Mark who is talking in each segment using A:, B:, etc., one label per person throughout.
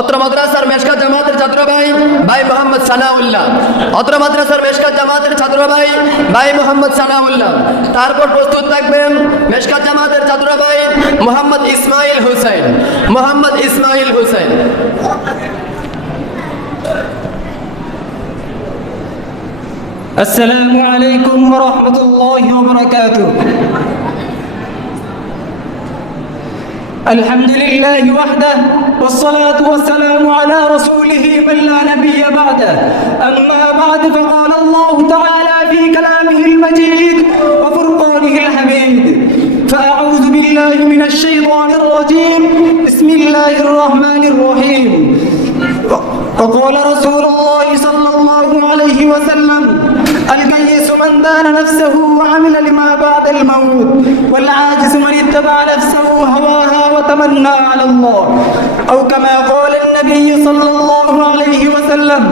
A: অত্র মাদ্রাসার মেশকা জামাতের ছাত্র ভাই ভাই মোহাম্মদ সানাউল্লাহ অত্র মাদ্রাসার মেশকা জামাতের ছাত্র ভাই ভাই মোহাম্মদ সানাউল্লাহ তারপর প্রস্তুত থাকবেন মেশকা জামাতের ছাত্র ভাই মোহাম্মদ ইসমাইল হুসাইন মোহাম্মদ ইসমাইল হুসাইন
B: السلام عليكم ورحمة الله وبركاته الحمد لله وحده والصلاة والسلام على رسوله من لا نبي بعده. أما بعد فقال الله تعالى في كلامه المجيد وفرقانه الحميد. فأعوذ بالله من الشيطان الرجيم. بسم الله الرحمن الرحيم. وقال رسول الله صلى الله عليه وسلم الكيس من دان نفسه وعمل لما بعد الموت والعاجز من اتبع نفسه هواها وتمنى على الله أو كما قال النبي صلى الله عليه وسلم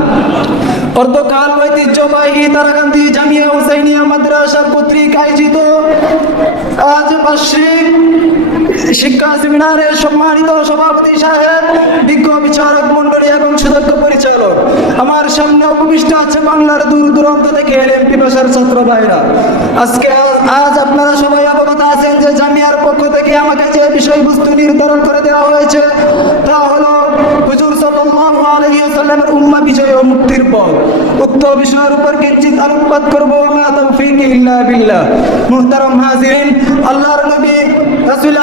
B: পর্দকাল ঐতিহ্যবাহী তারাকান্দি জামিয়া হুসাইনিয়া মাদ্রাসার কর্তৃক আয়োজিত আজ বার্ষিক শিক্ষা সেমিনারের সম্মানিত সভাপতি সাহেব, বিজ্ঞ বিচারক মন্ডলী এবং সুদক্ষ পরিচালক। আমার সামনে উপবিষ্ট আছে বাংলার দূর দূরান্ত থেকে এলএম পিপাসার ছাত্র ভাইরা। আজকে আজ আপনারা সবাই অবগত আছেন যে জামিয়ার পক্ষ থেকে আমাকে যে বিষয়বস্তু নির্ধারণ করে দেওয়া হয়েছে, তা হলো হুজুর সাল্লাল্লাহু আলাইহি ওয়াসাল্লামের উম্মাহ বিজয় ও মুক্তির পথ। উক্ত বিষয়ের উপর কিঞ্চিত আলোকপাত করব মা তৌফিক ইল্লা বিল্লাহ। মুহতারাম হাজিরিন, আল্লাহর নবী রাসূল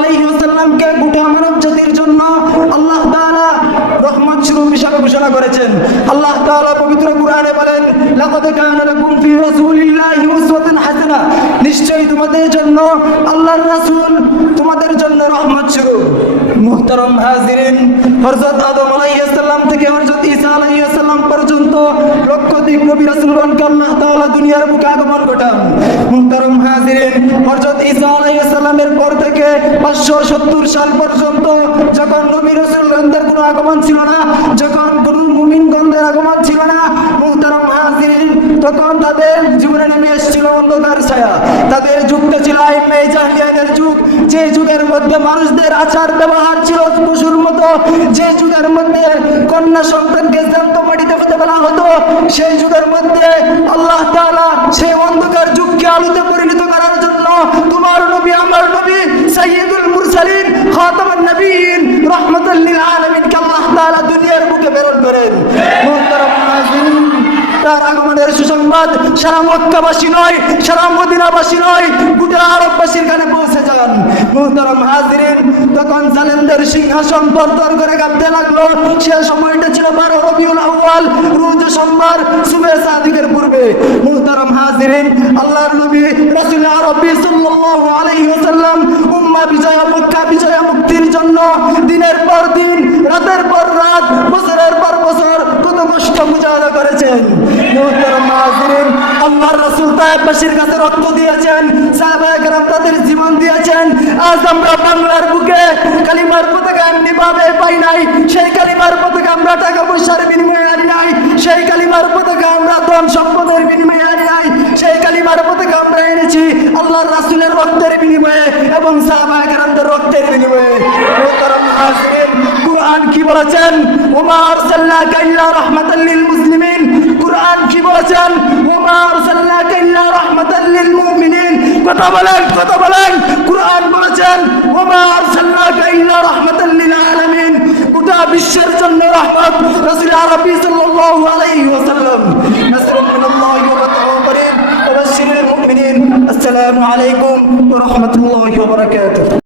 B: ওয়াসাল্লামকে গোটা মানব জাতির জন্য আল্লাহ তাআলা রহমত স্বরূপ হিসাবে ঘোষণা করেছেন। আল্লাহ তাআলা পবিত্র কোরআনে বলেন, লাকাদ কানা লাকুম ফি রাসূলিল্লাহি উসওয়াতুন হাসানা। নিশ্চয়ই তোমাদের জন্য আল্লাহর রাসূল তোমাদের জন্য রহমত স্বরূপ। মুহতারাম হাজিরিন, হযরত আদম আলাইহিস সালাম থেকে হযরত ঈসা আলাইহিস সালাম পর্যন্ত লক্ষাধিক নবী রাসূলগণকে আল্লাহ তাআলা দুনিয়ার বুকে আগমন ঘটান। মুহতারাম হাজিরিন, হযরত ঈসা আলাইহিস সালামের পর থেকে 570 সাল পর্যন্ত যখন নবী রাসূলগণদের কোনো আগমন ছিল না, যখন কোনো মুমিনগণদের আগমন ছিল না, মুহতারাম হাজিরিন তখন তাদের জীবনে নেমে এসেছিল অন্ধকার ছায়া। তাদের যুগটা ছিল আইমে যুগ। যে যুগের মধ্যে মানুষদের আচার ব্যবহার ছিল পশুর মতো, যে যুগের মধ্যে কন্যা সন্তানকে জ্যান্ত সেই যুগের মধ্যে আল্লাহ তালা সেই অন্ধকার যুগকে আলোতে পরিণত করার জন্য তোমার নবী, আমার নবী, সাইয়্যিদুল মুরসালিন, খাতামুন নবীন রাহমাতুল লিল আলামিনকে আল্লাহ তাআলা দুনিয়ার বুকে প্রেরণ করেন। তার আগমনের সুসংবাদ সারা মক্কাবাসী নয়, সারা মদিনাবাসী নয় গোটা আরববাসীর কানে পৌঁছে যান মুহতারাম হাজিরিন তখন জালেমদের সিংহাসন তরতর করে কাঁপতে লাগল, সে সময়টা ছিল বারো রবিউল আউয়াল, রোজ সোমবার সুবে সাদিকের পূর্বে। মুহতারাম হাজিরিন, আল্লাহর নবী রাসূল আরবি সাল্লাল্লাহু আলাইহি ওয়াসাল্লাম উম্মাহ বিজয় মক্কা, বিজয় মুক্তির জন্য দিনের পর দিন, রাতের পর রাত, বছরের পর বছর কত কষ্ট মুজাহাদা করেছেন। মুহতারাম হাজিরিন, আল্লাহর রাসূল তায়েববাসীর কাছে রক্ত দিয়েছেন, সাহাবায়ে কেরাম তাদের আজ আমরা বাংলার বুকে কালিমার পতাকা এমনিভাবে পাই নাই। সেই কালিমার পতাকা আমরা টাকা পয়সার বিনিময়ে আনি নাই। সেই কালিমার পতাকা আমরা ধন সম্পদের বিনিময়ে আনি নাই। সেই কালিমার পতাকা আমরা এনেছি আল্লাহর রাসুলের রক্তের বিনিময়ে এবং সাহাবায়ে কেরামদের রক্তের বিনিময়ে। কুরআন কি বলেছেন? ওমা আরসালনাকা ইল্লা রাহমাতাল লিল বিশ্বের জন্য রহমত রাসূল আরবি সাল্লাল্লাহু আলাইহি ওয়াসাল্লাম নাসরুন মিনাল্লাহি ওয়া ফাতহুন করিম ওয়া বাশশিরিল মুমিনিন আসসালামু আলাইকুম ওয়া রাহমাতুল্লাহি ওয়া বারাকাতুহু